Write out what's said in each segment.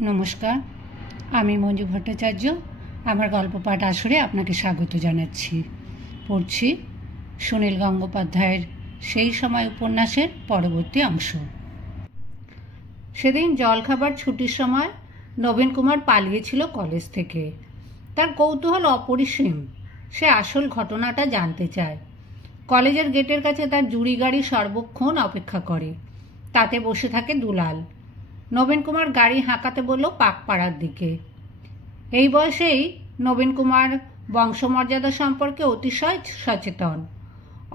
নমস্কার, আমি মঞ্জু ভট্টাচার্য। আমার গল্প পাঠ আসরে আপনাকে স্বাগত জানাচ্ছি। পড়ছি সুনীল গঙ্গোপাধ্যায়ের সেই সময় উপন্যাসের পরবর্তী অংশ। সেদিন জলখাবার ছুটির সময় নবীন কুমার পালিয়েছিল কলেজ থেকে। তার কৌতূহল অপরিসীম। সে আসল ঘটনাটা জানতে চায়। কলেজের গেটের কাছে তার জুড়ি গাড়ি সর্বক্ষণ অপেক্ষা করে। তাতে বসে থাকে দুলাল। নবীন কুমার গাড়ি হাঁকাতে বলল পাকপাড়ার দিকে। এই বয়সেই নবীন কুমার বংশমর্যাদা সম্পর্কে অতিশয় সচেতন।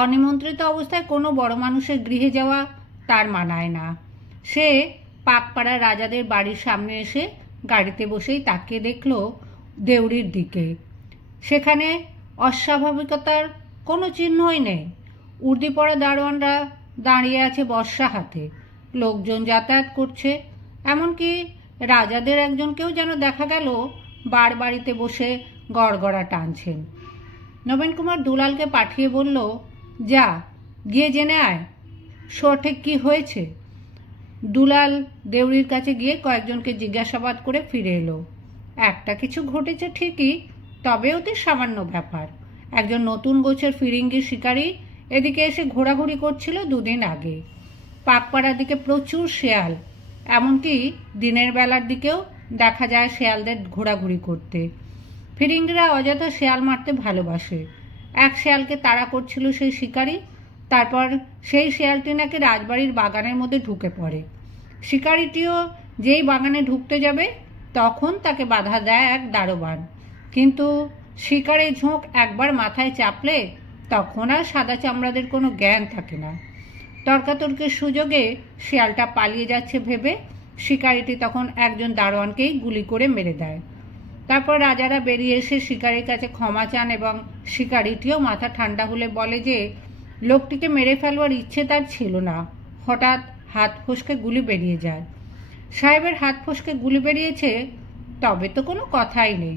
অনিমন্ত্রিত অবস্থায় কোনো বড় মানুষের গৃহে যাওয়া তার মানায় না। সে পাকপাড়ার রাজাদের বাড়ির সামনে এসে গাড়িতে বসেই তাকিয়ে দেখল দেউড়ির দিকে। সেখানে অস্বাভাবিকতার কোনো চিহ্নই নেই। উর্দি পরা দারোয়ানরা দাঁড়িয়ে আছে বর্শা হাতে। লোকজন যাতায়াত করছে। এমনকি রাজাদের একজনকেও যেন দেখা গেল বার বাড়িতে বসে গড়গড়া টানছেন। নবীন কুমার দুলালকে পাঠিয়ে বলল, যা গিয়ে জেনে আয় সঠিক কি হয়েছে। দুলাল দেউড়ির কাছে গিয়ে কয়েকজনকে জিজ্ঞাসাবাদ করে ফিরে এলো। একটা কিছু ঘটেছে ঠিকই, তবে অতি সামান্য ব্যাপার। একজন নতুন গোছের ফিরিঙ্গি শিকারী এদিকে এসে ঘোরাঘুরি করছিল দুদিন আগে। পাকপাড়ার দিকে প্রচুর শেয়াল, এমনকি দিনের বেলার দিকেও দেখা যায় শেয়ালদের ঘোরাঘুরি করতে। ফিরিঙ্গিরা অযথা শেয়াল মারতে ভালোবাসে। এক শেয়ালকে তাড়া করছিল সেই শিকারী। তারপর সেই শেয়ালটি নাকি রাজবাড়ির বাগানের মধ্যে ঢুকে পড়ে। শিকারীটিও যেই বাগানে ঢুকতে যাবে তখন তাকে বাধা দেয় এক দারোয়ান। কিন্তু শিকারের ঝোঁক একবার মাথায় চাপলে তখন আর সাদা চামড়াদের কোনো জ্ঞান থাকে না। তর্কাতর্কির সুযোগে শিয়ালটা পালিয়ে যাচ্ছে ভেবে শিকারিটি তখন একজন দারোয়ানকেই গুলি করে মেরে দেয়। তারপর রাজারা বেরিয়ে এসে শিকারির কাছে ক্ষমা চান এবং শিকারিটিও মাথা ঠান্ডা হলে বলে যে লোকটিকে মেরে ফেলবার ইচ্ছে তার ছিল না। হঠাৎ হাত ফসকে গুলি বেরিয়ে যায়। সাহেবের হাত ফসকে গুলি বেরিয়েছে তবে তো কোনো কথাই নেই।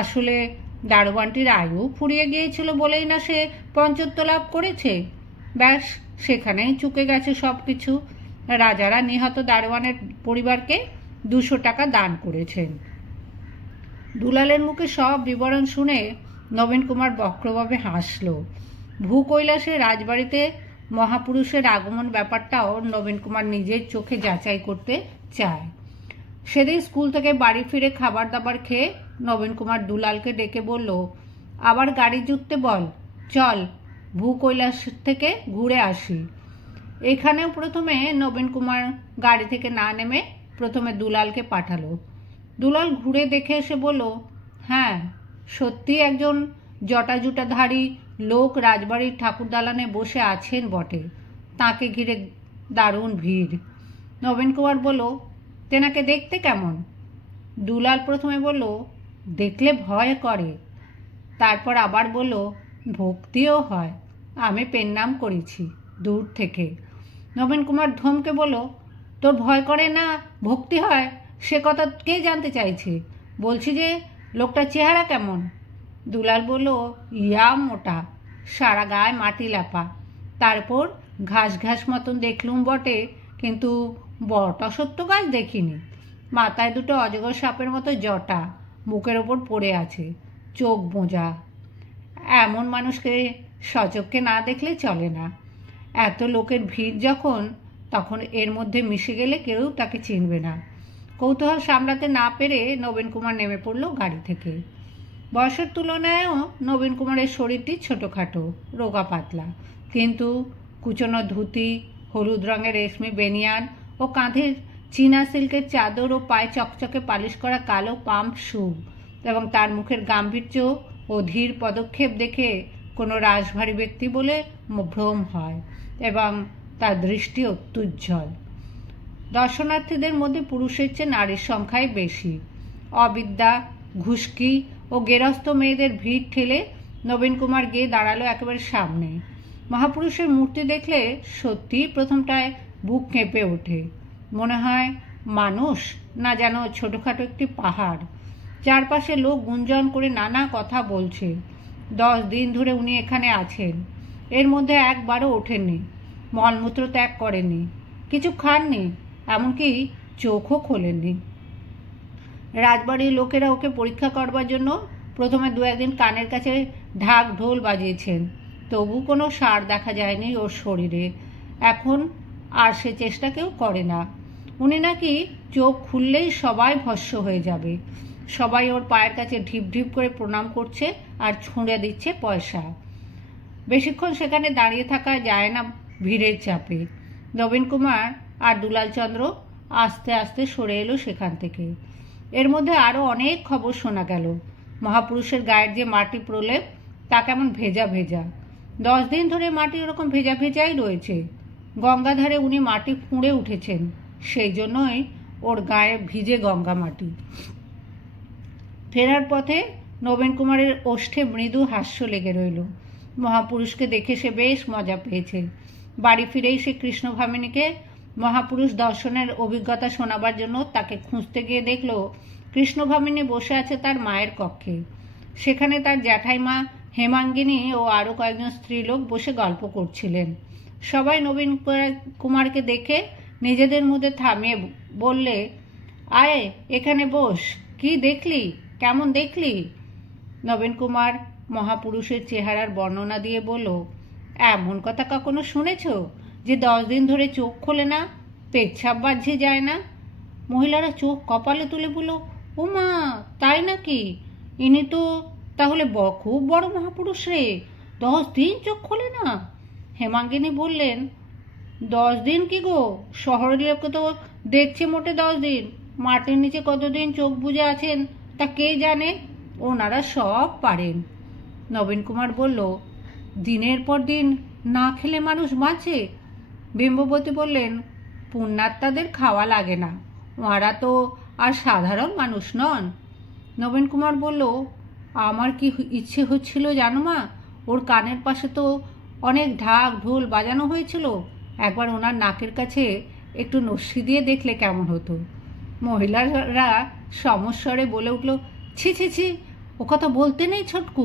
আসলে দারোয়ানটির আয়ু ফুরিয়ে গিয়েছিল বলেই না সে পঞ্চত্ব লাভ করেছে। ব্যাস, সেখানেই চুকে গেছে সব কিছু। রাজারা নিহত দারোয়ানের পরিবারকে 200 টাকা দান করেছেন। দুলালের মুখে সব বিবরণ শুনে নবীন কুমার বক্রভাবে হাসল। ভূকৈলাসের রাজবাড়িতে মহাপুরুষের আগমন ব্যাপারটাও নবীন কুমার নিজের চোখে যাচাই করতে চায়। সেদিন স্কুল থেকে বাড়ি ফিরে খাবার দাবার খেয়ে নবীন কুমার দুলালকে ডেকে বলল, আবার গাড়ি জুততে বল, চল ভূকৈলাস থেকে ঘুরে আসি। এখানেও প্রথমে নবীন কুমার গাড়ি থেকে না নেমে প্রথমে দুলালকে পাঠালো। দুলাল ঘুরে দেখে এসে বলল, হ্যাঁ সত্যি একজন জটাজুটাধারী লোক রাজবাড়ির ঠাকুর দালানে বসে আছেন বটে। তাকে ঘিরে দারুণ ভিড়। নবীন কুমার বলল, তেনাকে দেখতে কেমন? দুলাল প্রথমে বলল, দেখলে ভয় করে। তারপর আবার বলল, ভক্তিও হয়। আমি পেন্নাম করেছি দূর থেকে। নবীন কুমার ধমকে বলল, তোর ভয় করে না ভক্তি হয় সে কথা কে জানতে চাইছে? বলছি যে লোকটার চেহারা কেমন? দুলাল বলল, ইয়া মোটা, সারা গায়ে মাটি লেপা। তারপর ঘাস ঘাস মতন দেখলুম বটে, কিন্তু বট অসত্য গাছ দেখিনি। মাথায় দুটো অজগর সাপের মতো জটা, মুখের ওপর পড়ে আছে, চোখ বোঁজা। এমন মানুষকে সচক্ষে না দেখলে চলে না। এত লোকের ভিড় যখন, তখন এর মধ্যে মিশে গেলে কেউ তাকে চিনবে না। কৌতূহল সামলাতে না পেরে নবীন কুমার নেমে পড়ল গাড়ি থেকে। বয়সের তুলনায়ও নবীন কুমারের শরীরটি ছোটোখাটো, রোগা পাতলা, কিন্তু কুচনো ধুতি, হলুদ রঙের রেশমি বেনিয়ান ও কাঁধের চীনা সিল্কের চাদর ও পায়ে চকচকে পালিশ করা কালো পাম্প শু এবং তার মুখের গাম্ভীর্য ও ধীর পদক্ষেপ দেখে কোনো রাশভারী ব্যক্তি বলে ভ্রম হয় এবং তার দৃষ্টি অত্যুজ্জ্বল। দর্শনার্থীদের মধ্যে পুরুষের চেয়ে নারীর সংখ্যাই বেশি। অবিদ্যা, ঘুষকি ও গেরস্থ মেয়েদের ভিড় ঠেলে নবীন কুমার গিয়ে দাঁড়ালো একেবারে সামনে। মহাপুরুষের মূর্তি দেখলে সত্যিই প্রথমটায় বুক কেঁপে ওঠে। মনে হয় মানুষ না, যেন ছোটোখাটো একটি পাহাড়। চারপাশে লোক গুঞ্জন করে নানা কথা বলছে। 10 দিন ধরে উনি এখানে আছেন। এর মধ্যে একবারও ওঠেননি, মলমূত্র ত্যাগ করেননি, কিছু খাননি, এমনকি চোখও খোলেননি। রাজবাড়ির লোকেরা ওকে পরীক্ষা করবার জন্য প্রথমে দু একদিন কানের কাছে ঢাক ঢোল বাজিয়েছেন, তবু কোনো সার দেখা যায়নি ওর শরীরে। এখন আর সে চেষ্টা কেউ করে না। উনি নাকি চোখ খুললেই সবাই ভস্ম হয়ে যাবে। সবাই ওর পায়ের কাছে ঢিপ ঢিপ করে প্রণাম করছে আর ছুঁড়ে দিচ্ছে পয়সা। বেশিক্ষণ সেখানে দাঁড়িয়ে থাকা যায় না ভিড়ের চাপে। নবীন কুমার আর দুলাল চন্দ্র আস্তে আস্তে সরে এলো সেখান থেকে। এর মধ্যে আরও অনেক খবর শোনা গেল। মহাপুরুষের গায়ের যে মাটি প্রলেপ তা কেমন ভেজা ভেজা। 10 দিন ধরে মাটি ওরকম ভেজা ভেজাই রয়েছে। গঙ্গাধারে উনি মাটি ফুঁড়ে উঠেছেন, সেই জন্যই ওর গায়ে ভিজে গঙ্গা মাটি। ফেরার পথে নবীন কুমারের ওষ্ঠে মৃদু হাস্য লেগে রইল। মহাপুরুষকে দেখে সে বেশ মজা পেয়েছে। বাড়ি ফিরেই সে কৃষ্ণভামিনীকে মহাপুরুষ দর্শনের অভিজ্ঞতা শোনাবার জন্য তাকে খুঁজতে গিয়ে দেখল কৃষ্ণভামিনী বসে আছে তার মায়ের কক্ষে। সেখানে তার জ্যাঠাইমা হেমাঙ্গিনী ও আরও কয়েকজন স্ত্রীলোক বসে গল্প করছিলেন। সবাই নবীন কুমারকে দেখে নিজেদের মধ্যে থামিয়ে বললে, আয় এখানে বস, কি দেখলি, কেমন দেখলি? নবীন কুমার মহাপুরুষের চেহারার বর্ণনা দিয়ে বলল, এমন কথা কখনো শুনেছ যে 10 দিন ধরে চোখ খোলে না, পেচ্ছাপ বাজছে যায় না? মহিলারা চোখ কপালে তুলে বলল, ও মা, তাই নাকি? ইনি তো তাহলে খুব বড় মহাপুরুষ রে, 10 দিন চোখ খোলে না? হেমাঙ্গিনী বললেন, 10 দিন কি গো, শহরের লোকে তো দেখছে মোটে 10 দিন, মাটির নিচে কতদিন চোখ বুজে আছেন তা কে জানে, ওনারা সব পারেন। নবীন কুমার বলল, দিনের পর দিন না খেলে মানুষ বাঁচে? বিম্ববতী বললেন, পুণ্যাত্মাদের খাওয়া লাগে না, ওনারা তো আর সাধারণ মানুষ নন। নবীন কুমার বলল, আমার কি ইচ্ছে হচ্ছিল জানো মা, ওর কানের পাশে তো অনেক ঢাক ঢোল বাজানো হয়েছিল, একবার ওনার নাকের কাছে একটু নস্যি দিয়ে দেখলে কেমন হতো। মহিলারা সমস্বরে বলে উঠল, ছি ছি ছি, ও কথা বলতে নেই ছোটকু,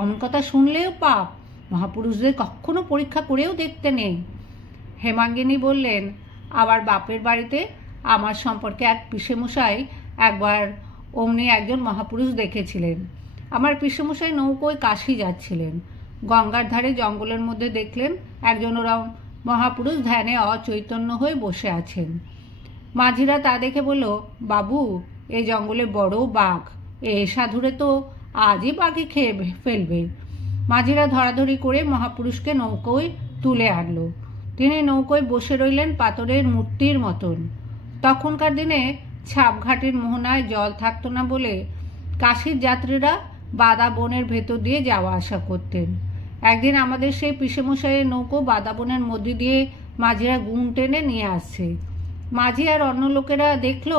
অমন কথা শুনলেও পাপ, মহাপুরুষদের কখনো পরীক্ষা করেও দেখতে নেই। হেমাঙ্গিনী বললেন, আবার বাপের বাড়িতে আমার সম্পর্কে এক পিসেমশাই একবার অমনি একজন মহাপুরুষ দেখেছিলেন। আমার পিসেমশাই নৌকোয় কাশি যাচ্ছিলেন, গঙ্গার ধারে জঙ্গলের মধ্যে দেখলেন একজন ওরম মহাপুরুষ ধ্যানে অচৈতন্য হয়ে বসে আছেন। মাঝিরা তা দেখে বলল, বাবু, এই জঙ্গলে বড় বাঘ, এ সাধুরে তো আজই বাঘে খেয়ে ফেলবে। মাঝিরা ধরাধরি করে মহাপুরুষকে নৌকোয় তুলে আনলো। তিনি নৌকোয় বসে রইলেন পাথরের মূর্তির মতন। তখনকার দিনে ছাপঘাটের মোহনায় জল থাকতো না বলে কাশির যাত্রীরা বাদা বনের ভেতর দিয়ে যাওয়া আসা করতেন। একদিন আমাদের সেই পিসেমশাইয়ের নৌকো বাদা বনের মধ্যে দিয়ে মাঝিরা গুণ টেনে নিয়ে আসছে। মাঝি আর অন্য লোকেরা দেখলো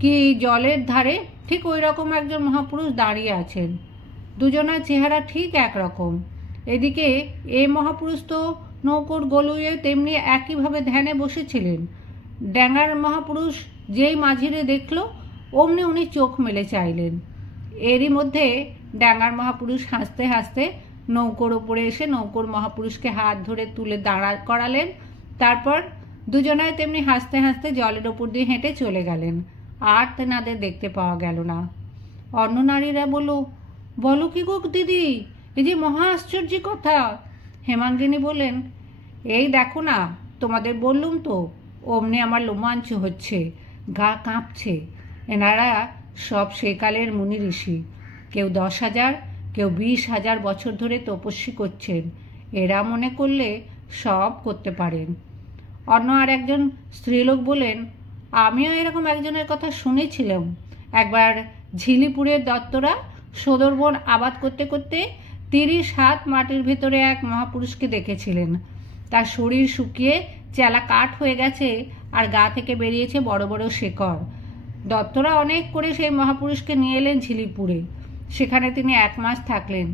কি জলের ধারে ঠিক ওই রকম একজন মহাপুরুষ দাঁড়িয়ে আছেন। দুজনের চেহারা ঠিক একরকম। এদিকে এ মহাপুরুষ তো নৌকোর গলুয়ে তেমনি একইভাবে ধ্যানে বসেছিলেন। ড্যাঙ্গার মহাপুরুষ যেই মাঝিরে দেখল অমনি উনি চোখ মেলে চাইলেন। এরই মধ্যে ড্যাঙ্গার মহাপুরুষ হাসতে হাসতে নৌকোর ওপরে এসে নৌকোর মহাপুরুষকে হাত ধরে তুলে দাঁড়া করালেন। তারপর দুজনায় তেমনি হাসতে হাসতে জলের ওপর দিয়ে হেঁটে চলে গেলেন। আর তেনাদের দেখতে পাওয়া গেল না। অন্য নারীরা বলো কি গো দিদি, এই যে মহা আশ্চর্য কথা। হেমাঙ্গিনী বললেন, এই দেখো না, তোমাদের বললুম তো, অমনি আমার রোমাঞ্চ হচ্ছে, গা কাঁপছে। এনারা সব সেকালের মুনি ঋষি, কেউ 10,000, কেউ 20,000 বছর ধরে তপস্বী করছেন। এরা মনে করলে সব করতে পারেন। অন্য আর একজন স্ত্রীলোক বলেন, আমিও এরকম একজনের কথা শুনেছিলাম। একবার ঝিলিপুরের দত্তরা সদরবন আবাদ করতে করতে 30 হাত মাটির ভেতরে এক মহাপুরুষকে দেখেছিলেন। তার শরীর শুকিয়ে চেলা কাঠ হয়ে গেছে আর গা থেকে বেরিয়েছে বড় বড় শেকড়। দত্তরা অনেক করে সেই মহাপুরুষকে নিয়ে এলেন ঝিলিপুরে। সেখানে তিনি 1 মাস থাকলেন।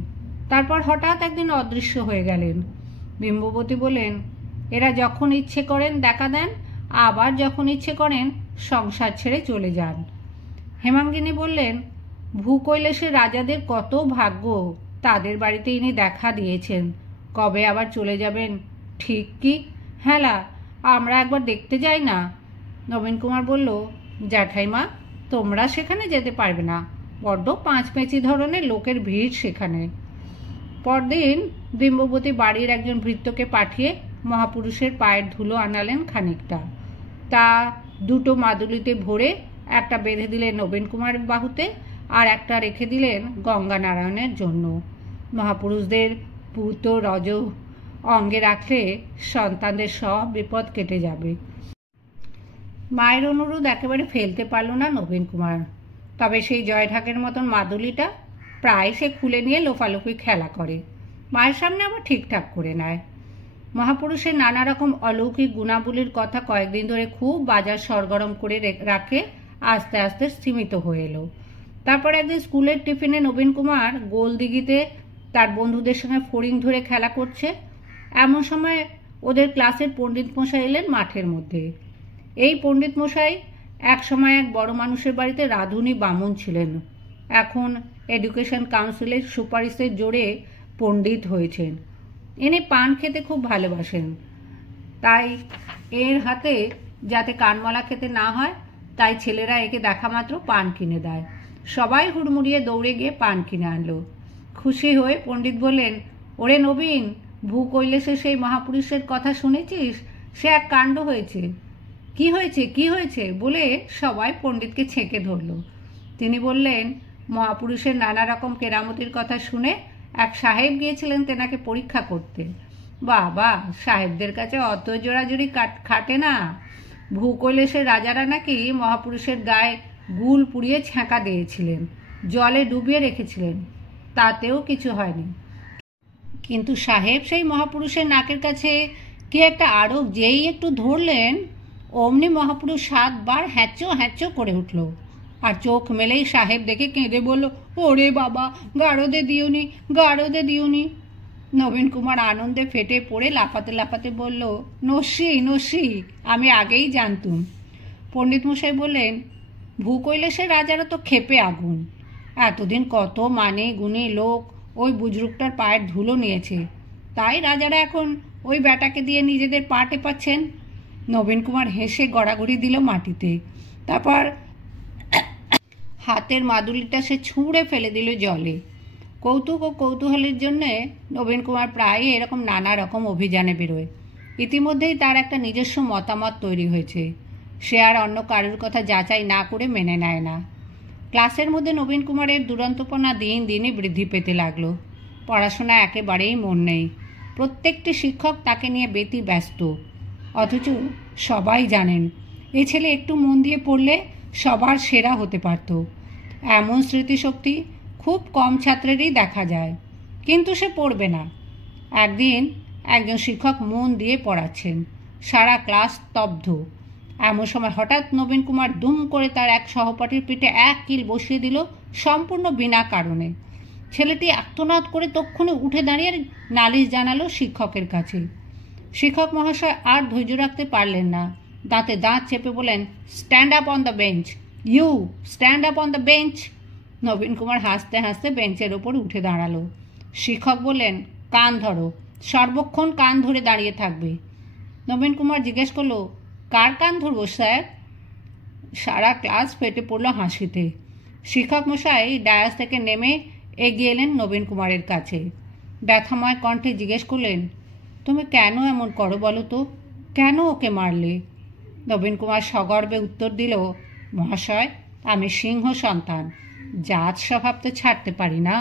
তারপর হঠাৎ একদিন অদৃশ্য হয়ে গেলেন। বিম্ববতী বলেন, এরা যখন ইচ্ছে করেন দেখা দেন, আবার যখন ইচ্ছে করেন সংসার ছেড়ে চলে যান। হেমাঙ্গিনী বললেন, ভূকৈলাসের রাজাদের কত ভাগ্য, তাদের বাড়িতে ইনি দেখা দিয়েছেন। কবে আবার চলে যাবেন ঠিক কি? হ্যাঁ, আমরা একবার দেখতে যাই না? নবীন কুমার বলল, জ্যাঠাইমা, তোমরা সেখানে যেতে পারবে না, বড্ড পাঁচপেঁচি ধরনের লোকের ভিড় সেখানে। পরদিন ডিম্ববতী বাড়ির একজন ভৃত্যকে পাঠিয়ে মহাপুরুষের পায়ের ধুলো আনালেন খানিকটা। তা দুটো মাদুলিতে ভরে একটা বেঁধে দিলেন নবীন কুমারের বাহুতে, আর একটা রেখে দিলেন গঙ্গানারায়ণের জন্য। মহাপুরুষদের পূত রজ অঙ্গে রাখলে সন্তানদের সব বিপদ কেটে যাবে। মায়ের অনুরোধ একেবারে ফেলতে পারল না নবীন কুমার। তবে সেই জয়ঢাকের মতন মাদুলিটা প্রায় সে খুলে নিয়ে লোফালোফি খেলা করে, মায়ের সামনে আবার ঠিকঠাক করে নেয়। মহাপুরুষের নানা রকম অলৌকিক গুণাবলীর কথা কয়েকদিন ধরে খুব বাজার সরগরম করে রাখে, আস্তে আস্তে স্থিমিত হয়ে এলো। তারপর একদিন স্কুলের টিফিনে নবীন কুমার গোলদিঘিতে তার বন্ধুদের সঙ্গে ফড়িং ধরে খেলা করছে। এমন সময় ওদের ক্লাসের পণ্ডিত মশাই এলেন মাঠের মধ্যে। এই পণ্ডিত মশাই এক সময় এক বড় মানুষের বাড়িতে রাঁধুনি বামুন ছিলেন, এখন এডুকেশন কাউন্সিলের সুপারিশের জোরে পণ্ডিত হয়েছেন। ইনি পান খেতে খুব ভালোবাসেন, তাই এর হাতে যাতে কানমলা খেতে না হয় তাই ছেলেরা একে দেখা মাত্র পান কিনে দেয়। সবাই হুড়মুড়িয়ে দৌড়ে গিয়ে পান কিনে আনলো। খুশি হয়ে পণ্ডিত বললেন, ওরে নবীন, ভূকৈলাসে সেই মহাপুরুষের কথা শুনেছিস? সে এক কাণ্ড হয়েছে। কি হয়েছে, কি হয়েছে বলে সবাই পণ্ডিতকে ছেঁকে ধরল। তিনি বললেন, মহাপুরুষের নানা রকম কেরামতির কথা শুনে এক সাহেব গিয়েছিলেন তেনাকে পরীক্ষা করতে। বাবা, সাহেবদের কাছে অত জোড়াজুড়ি খাটে না। ভূকৈলাসের রাজারা নাকি মহাপুরুষের গায়ে গুল পুড়িয়ে ছ্যাঁকা দিয়েছিলেন, জলে ডুবিয়ে রেখেছিলেন, তাতেও কিছু হয়নি। কিন্তু সাহেব সেই মহাপুরুষের নাকের কাছে কি একটা আড়ক যেই একটু ধরলেন, অমনি মহাপুরুষ 7 বার হ্যাঁচো হ্যাঁচো করে উঠল, আর চোখ মেলেই সাহেব দেখে কেঁদে বলল, ওরে বাবা, গারদে দিওনি, গারদে দিওনি। নবীন কুমার আনন্দে ফেটে পড়ে লাফাতে লাফাতে বলল, নস্যি নস্যি, আমি আগেই জানতুম। পণ্ডিত মশাই বললেন, ভূকৈলাসের রাজারা তো ক্ষেপে আগুন। এতদিন কত মানে গুণী লোক ওই বুজরুকটার পায়ের ধুলো নিয়েছে, তাই রাজারা এখন ওই ব্যাটাকে দিয়ে নিজেদের পা টেপাচ্ছেন। নবীন কুমার হেসে গড়াগড়ি দিল মাটিতে, তারপর হাতের মাদুলিটা সে ছুঁড়ে ফেলে দিল জলে। কৌতুক ও কৌতূহলের জন্যে নবীন কুমার প্রায়ই এরকম নানা রকম অভিযানে বেরোয়। ইতিমধ্যেই তার একটা নিজস্ব মতামত তৈরি হয়েছে, সে আর অন্য কারোর কথা যাচাই না করে মেনে নেয় না। ক্লাসের মধ্যে নবীন কুমারের দুরন্তপনা দিন দিনই বৃদ্ধি পেতে লাগলো। পড়াশোনা একেবারেই মন নেই, প্রত্যেকটি শিক্ষক তাকে নিয়ে বেতি ব্যস্ত। অথচ সবাই জানেন এই ছেলে একটু মন দিয়ে পড়লে সবার সেরা হতে পারত। এমন স্মৃতিশক্তি খুব কম ছাত্রেরই দেখা যায়, কিন্তু সে পড়বে না। একদিন একজন শিক্ষক মন দিয়ে পড়াচ্ছেন, সারা ক্লাস স্তব্ধ। এমন সময় হঠাৎ নবীন কুমার দুম করে তার এক সহপাঠীর পিঠে এক কিল বসিয়ে দিল, সম্পূর্ণ বিনা কারণে। ছেলেটি আর্তনাদ করে তক্ষুনি উঠে দাঁড়িয়ে নালিশ জানালো শিক্ষকের কাছে। শিক্ষক মহাশয় আর ধৈর্য রাখতে পারলেন না, দাঁতে দাঁত চেপে বলেন, stand up on the bench, you stand up on the bench. Nabin Kumar হাসতে হাসতে বেঞ্চের ওপর উঠে দাঁড়ালো। শিক্ষক বললেন, কান ধরো, সর্বক্ষণ কান ধরে দাঁড়িয়ে থাকবে। নবীন কুমার জিজ্ঞেস করলো, কার কান ধরবো স্যার? সারা ক্লাস ফেটে পড়ল হাসিতে। শিক্ষক মশাই ডায়াস থেকে নেমে এগিয়ে এলেন নবীন কুমারের কাছে। ব্যথাময় কণ্ঠে জিজ্ঞেস করলেন, তুমি কেন এমন করো বলো তো, কেন ওকে মারলে? নবীন কুমার সগর্বে উত্তর দিল, মহাশয়, আমি সিংহ সন্তান, জাত স্বভাব তো ছাড়তে পারি না।